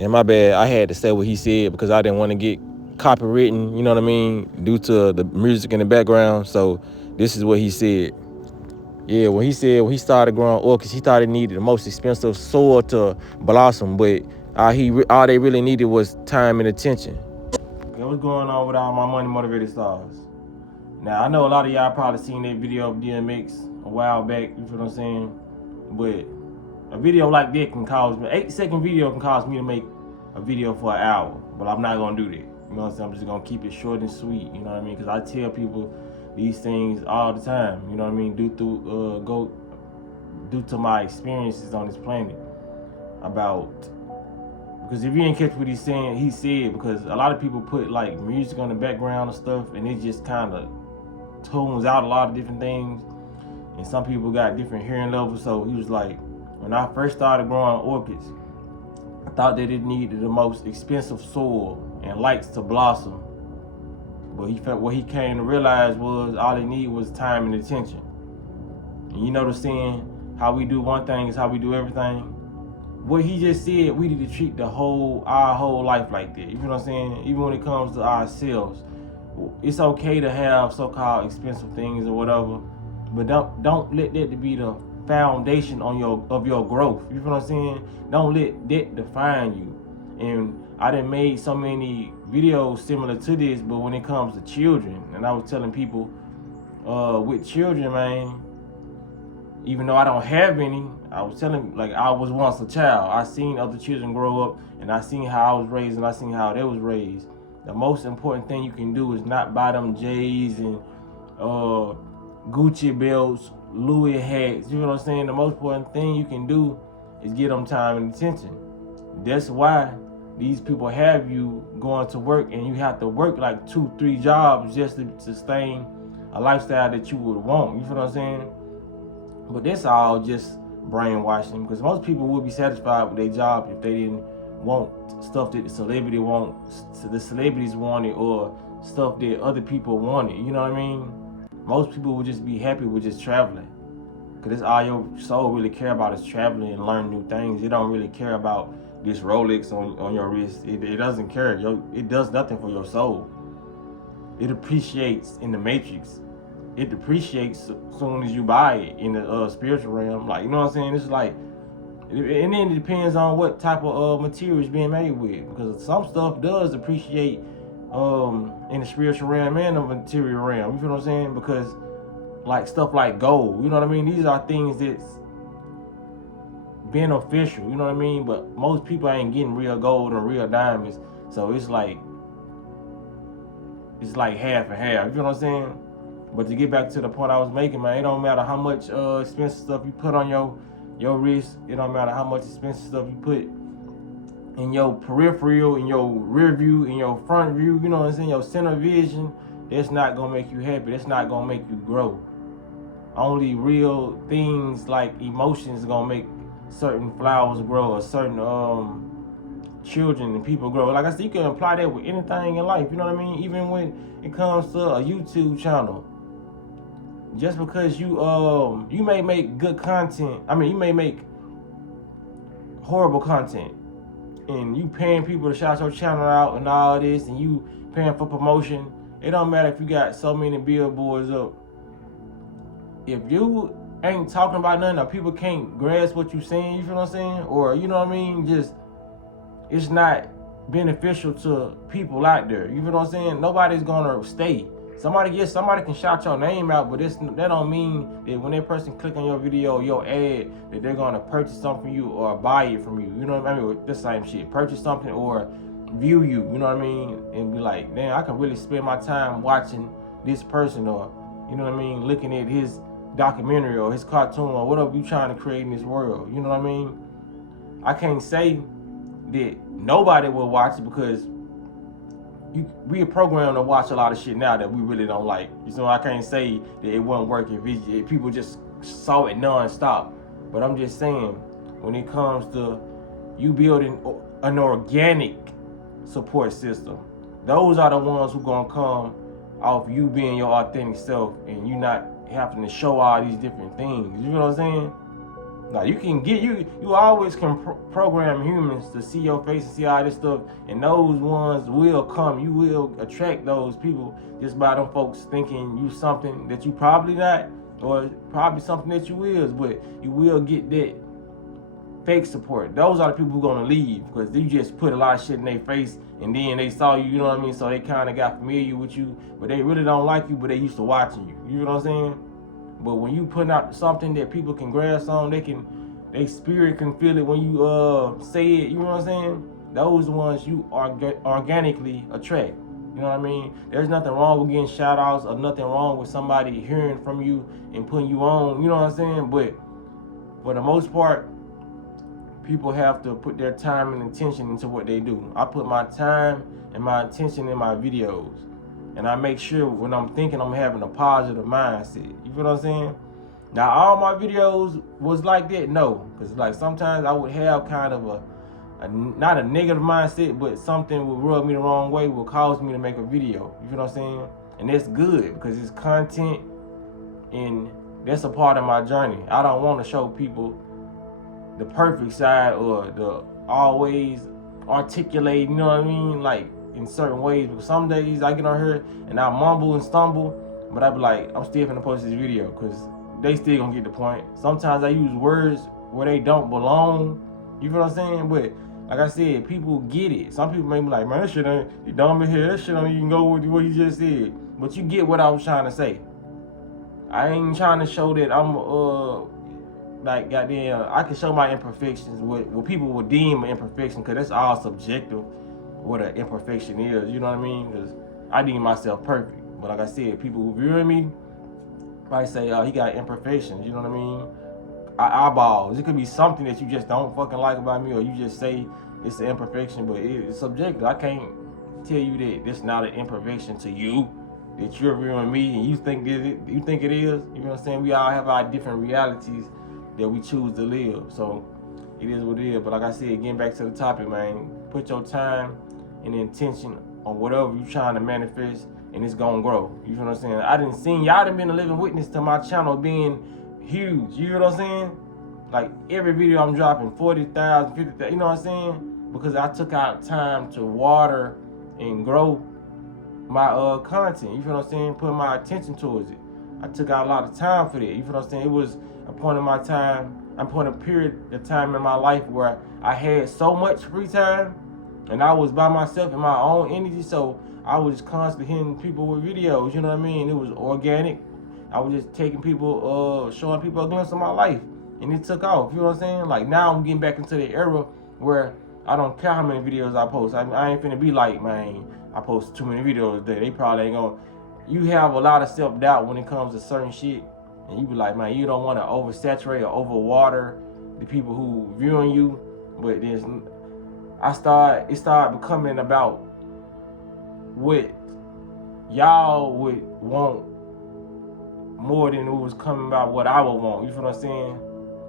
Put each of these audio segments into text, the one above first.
And my bad, I had to say what he said because I didn't want to get copywritten, you know what I mean, due to the music in the background. So this is what he said. Yeah, when he started growing orchids, he thought it needed the most expensive soil to blossom, but all they really needed was time and attention. Okay, what's going on with all my money motivated stars? Now I know a lot of y'all probably seen that video of DMX a while back. You feel what I'm saying? But a video like that can cause me 8-second video can cause me to make a video for an hour, but I'm not gonna do that. You know what I'm saying? I'm just gonna keep it short and sweet. You know what I mean? Because I tell people these things all the time. You know what I mean? Due to my experiences on this planet about. Because if you ain't catch what he said, because a lot of people put like music on the background and stuff, and it just kind of tones out a lot of different things. And some people got different hearing levels. So he was like, when I first started growing orchids, I thought that it needed the most expensive soil and lights to blossom. But what he came to realize was all they need was time and attention. And you know the saying, how we do one thing is how we do everything. What he just said, we need to treat our whole life like that. You know what I'm saying? Even when it comes to ourselves, it's okay to have so-called expensive things or whatever, but don't let that be the foundation of your growth. You know what I'm saying? Don't let that define you. And I done made so many videos similar to this, but when it comes to children, and I was telling people, with children, man, even though I don't have any, I was telling, like, I was once a child. I seen other children grow up, and I seen how I was raised, and I seen how they was raised. The most important thing you can do is not buy them J's and Gucci belts, Louis hats. You know what I'm saying? The most important thing you can do is get them time and attention. That's why these people have you going to work, and you have to work like 2-3 jobs just to sustain a lifestyle that you would want. You feel what I'm saying? But that's all just brainwashing, because most people would be satisfied with their job if they didn't want stuff that the celebrities wanted, or stuff that other people wanted. You know what I mean? Most people would just be happy with just traveling, because that's all your soul really care about is traveling and learning new things. It don't really care about this Rolex on your wrist. It doesn't care. It does nothing for your soul. It appreciates in the matrix. It depreciates as soon as you buy it in the spiritual realm. Like, you know what I'm saying? It's like, and then it depends on what type of material is being made with, because some stuff does appreciate in the spiritual realm and the material realm. You feel what I'm saying? Because like stuff like gold, you know what I mean? These are things that's beneficial, you know what I mean? But most people ain't getting real gold or real diamonds, so it's like half and half. You feel what I'm saying? But to get back to the point I was making, man, it don't matter how much expensive stuff you put on your wrist. It don't matter how much expensive stuff you put in your peripheral, in your rear view, in your front view. You know what I'm saying? Your center vision. That's not gonna make you happy. That's not gonna make you grow. Only real things like emotions gonna make certain flowers grow, or certain children and people grow. Like I said, you can apply that with anything in life. You know what I mean? Even when it comes to a YouTube channel. Just because you may make good content, you may make horrible content, and you paying people to shout your channel out and all this, and you paying for promotion. It don't matter if you got so many billboards up. If you ain't talking about nothing, or people can't grasp what you saying, you feel what I'm saying? Or, you know what I mean? Just, it's not beneficial to people out there. You feel what I'm saying? Nobody's gonna stay. Somebody can shout your name out, but that don't mean that when that person click on your video or your ad that they're gonna purchase something from you or buy it from you. You know what I mean? The same shit. Purchase something or view you. You know what I mean? And be like, damn, I can really spend my time watching this person, or, you know what I mean, looking at his documentary or his cartoon or whatever you trying to create in this world. You know what I mean? I can't say that nobody will watch it, because we are programmed to watch a lot of shit now that we really don't like. So I can't say that it wouldn't work if people just saw it non-stop. But I'm just saying, when it comes to you building an organic support system, those are the ones who gonna come off you being your authentic self, and you not having to show all these different things. You know what I'm saying? Like you can get you always can program humans to see your face and see all this stuff, and those ones will come. You will attract those people just by them folks thinking you something that you probably not, or probably something that you is, but you will get that fake support. Those are the people who gonna leave because you just put a lot of shit in their face, and then they saw you, you know what I mean? So they kind of got familiar with you, but they really don't like you, but they used to watching you. You know what I'm saying? But when you putting out something that people can grasp on, their spirit can feel it when you say it. You know what I'm saying? Those ones you organically attract. You know what I mean? There's nothing wrong with getting shout outs or nothing wrong with somebody hearing from you and putting you on. You know what I'm saying? But for the most part, people have to put their time and attention into what they do. I put my time and my attention in my videos. And I make sure when I'm thinking I'm having a positive mindset. You feel what I'm saying? Now, all my videos was like that? No. Because like sometimes I would have kind of a not a negative mindset, but something would rub me the wrong way, would cause me to make a video. You feel what I'm saying? And that's good because it's content and that's a part of my journey. I don't want to show people the perfect side or the always articulate, you know what I mean? Like in certain ways. But some days I get on here and I mumble and stumble, but I be like, I'm still gonna post this video because they still gonna get the point. Sometimes I use words where they don't belong. You feel what I'm saying? But like I said, people get it. Some people may be like, man, that shit ain't, you dumb in here, that shit don't even go with what you just said. But you get what I was trying to say. I ain't trying to show that I'm like goddamn, I can show my imperfections, what people would deem an imperfection, because that's all subjective, what an imperfection is, you know what I mean? Because I deem myself perfect. But like I said, people who viewing me might say, he got imperfections, you know what I mean? Eyeballs. It could be something that you just don't fucking like about me, or you just say it's an imperfection, but it's subjective. I can't tell you that it's not an imperfection to you, that you're viewing me and you think it is. You know what I'm saying? We all have our different realities that we choose to live. So it is what it is. But like I said, getting back to the topic, man, put your time and intention on whatever you're trying to manifest, and it's gonna grow. You feel what I'm saying? I done seen y'all done been a living witness to my channel being huge. You know what I'm saying? Like every video I'm dropping 40,000, 50,000, you know what I'm saying? Because I took out time to water and grow my content. You feel what I'm saying? Put my attention towards it. I took out a lot of time for that. You feel what I'm saying? It was a point in my time, a period of time in my life where I had so much free time and I was by myself in my own energy, so I was just constantly hitting people with videos, you know what I mean? It was organic. I was just taking people, showing people a glimpse of my life, and it took off, you know what I'm saying? Like now I'm getting back into the era where I don't care how many videos I post. I ain't finna be like, man, I post too many videos a day. They probably ain't gonna, you have a lot of self-doubt when it comes to certain shit. And you be like, man, you don't want to oversaturate or overwater the people who viewing you. But then it started becoming about what y'all would want more than it was coming about what I would want. You feel what I'm saying?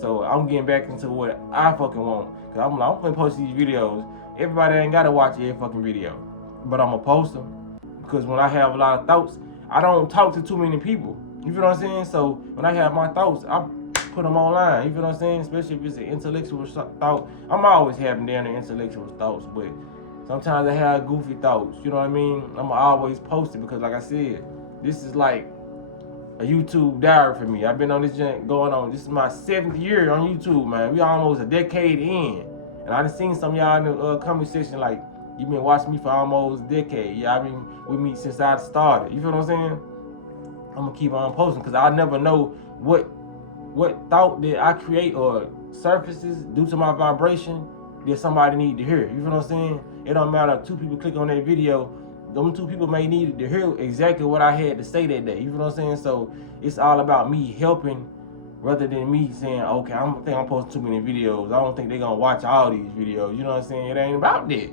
So I'm getting back into what I fucking want. Cause I'm gonna post these videos. Everybody ain't gotta watch every fucking video, but I'm gonna post them because when I have a lot of thoughts, I don't talk to too many people. You feel what I'm saying? So when I have my thoughts, I put them online. You feel what I'm saying? Especially if it's an intellectual thought. I'm always having damn the intellectual thoughts, but sometimes I have goofy thoughts. You know what I mean? I'm always post it because, like I said, this is like a YouTube diary for me. I've been on this joint going on. This is my 7th year on YouTube, man. We almost a decade in, and I done seen some of y'all in the comment section like, you been watching me for almost a decade. Yeah, I mean, with me since I started. You feel what I'm saying? I'm gonna keep on posting because I never know what thought that I create or surfaces due to my vibration that somebody need to hear. You feel what I'm saying? It don't matter if 2 people click on that video, them 2 people may need to hear exactly what I had to say that day. You feel what I'm saying? So it's all about me helping rather than me saying, okay, I think I'm posting too many videos. I don't think they're gonna watch all these videos. You know what I'm saying? It ain't about that.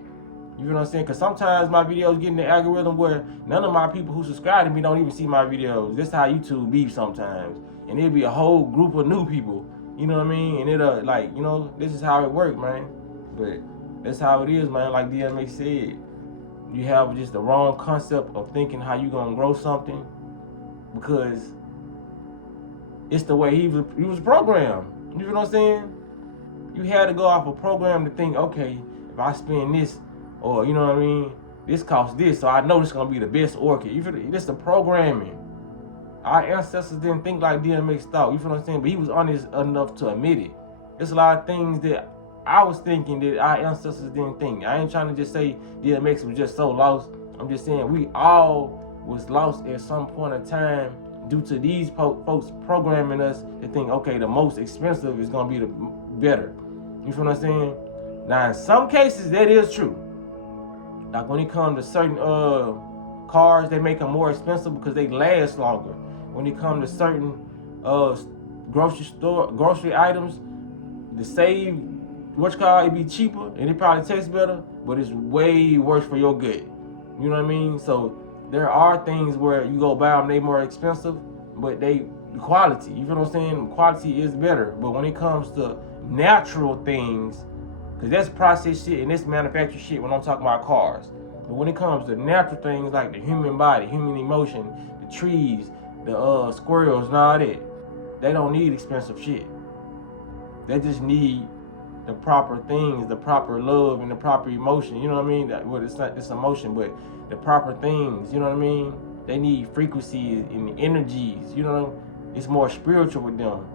You know what I'm saying? Because sometimes my videos get in the algorithm where none of my people who subscribe to me don't even see my videos. That's how YouTube be sometimes. And it'll be a whole group of new people. You know what I mean? And it'll, like, you know, this is how it works, man. But that's how it is, man. Like DMX said, you have just the wrong concept of thinking how you gonna grow something because it's the way he was programmed. You know what I'm saying? You had to go off a program to think, okay, if I spend this, or you know what I mean, this costs this, so I know this gonna be the best orchid. You feel this the programming. Our ancestors didn't think like DMX thought. You feel what I'm saying? But he was honest enough to admit it. There's a lot of things that I was thinking that our ancestors didn't think. I ain't trying to just say DMX was just so lost. I'm just saying we all was lost at some point in time due to these folks programming us to think, okay, the most expensive is gonna be the better. You feel what I'm saying? Now, in some cases, that is true. Like when it comes to certain cars, they make them more expensive because they last longer. When it comes to certain grocery items, to save, it be cheaper and it probably tastes better, but it's way worse for your gut. You know what I mean? So there are things where you go buy them, they more expensive, but the quality, you feel what I'm saying? Quality is better. But when it comes to natural things, because that's processed shit and that's manufactured shit when I'm talking about cars. But when it comes to natural things like the human body, human emotion, the trees, the squirrels and all that, they don't need expensive shit. They just need the proper things, the proper love and the proper emotion. You know what I mean? Well, it's not this emotion, but the proper things. You know what I mean? They need frequencies and energies. You know, it's more spiritual with them.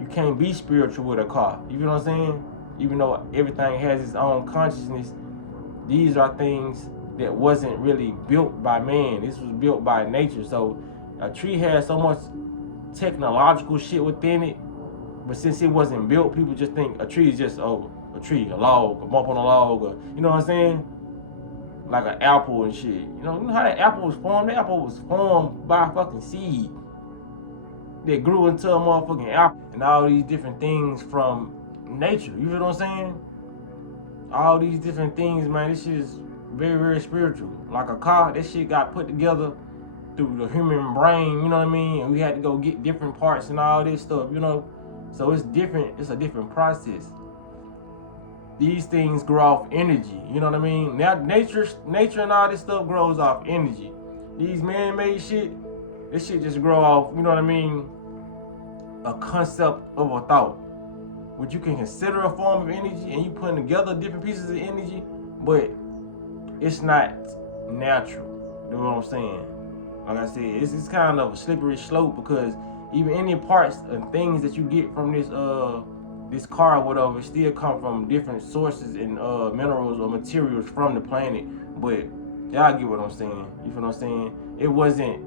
You can't be spiritual with a car. You know what I'm saying? Even though everything has its own consciousness, these are things that wasn't really built by man. This was built by nature. So a tree has so much technological shit within it, but since it wasn't built, people just think a tree is just a tree, a log, a bump on a log, or, you know what I'm saying? Like an apple and shit. You know how that apple was formed? The apple was formed by a fucking seed that grew into a motherfucking apple. And all these different things from nature. You feel what I'm saying? All these different things, man, this shit is very, very spiritual. Like a car, that shit got put together through the human brain, you know what I mean? And we had to go get different parts and all this stuff, you know? So it's different, it's a different process. These things grow off energy, you know what I mean? Now nature and all this stuff grows off energy. These man-made shit, this shit just grow off, you know what I mean? A concept of a thought, which you can consider a form of energy, and you putting together different pieces of energy, but it's not natural. You know what I'm saying? Like I said, it's kind of a slippery slope, because even any parts and things that you get from this car or whatever still come from different sources and minerals or materials from the planet. But y'all get what I'm saying. You feel what I'm saying? It wasn't,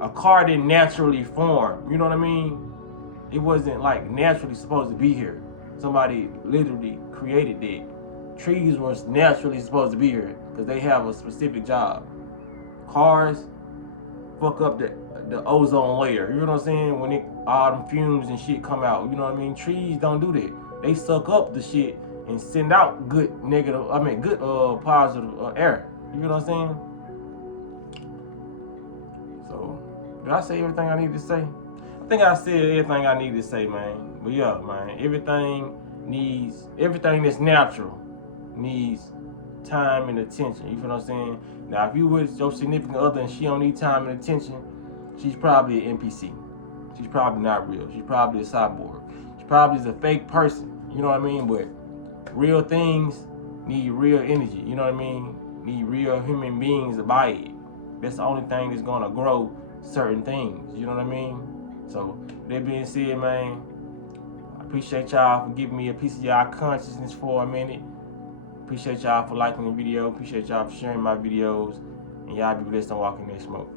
a car didn't naturally form. You know what I mean? It wasn't like naturally supposed to be here. Somebody literally created that. Trees were naturally supposed to be here because they have a specific job. Cars fuck up the ozone layer. You know what I'm saying? When all them fumes and shit come out. You know what I mean? Trees don't do that. They suck up the shit and send out good positive air. You know what I'm saying? So, did I say everything I need to say? I think I said everything I need to say, man. But yeah, man, everything that's natural needs time and attention. You feel what I'm saying? Now, if you with your significant other and she don't need time and attention, she's probably an NPC. She's probably not real. She's probably a cyborg. She probably is a fake person. You know what I mean? But real things need real energy. You know what I mean? Need real human beings to buy it. That's the only thing that's gonna grow certain things. You know what I mean? So, that being said, man, I appreciate y'all for giving me a piece of y'all consciousness for a minute. Appreciate y'all for liking the video. Appreciate y'all for sharing my videos. And y'all be blessed and walking in smoke.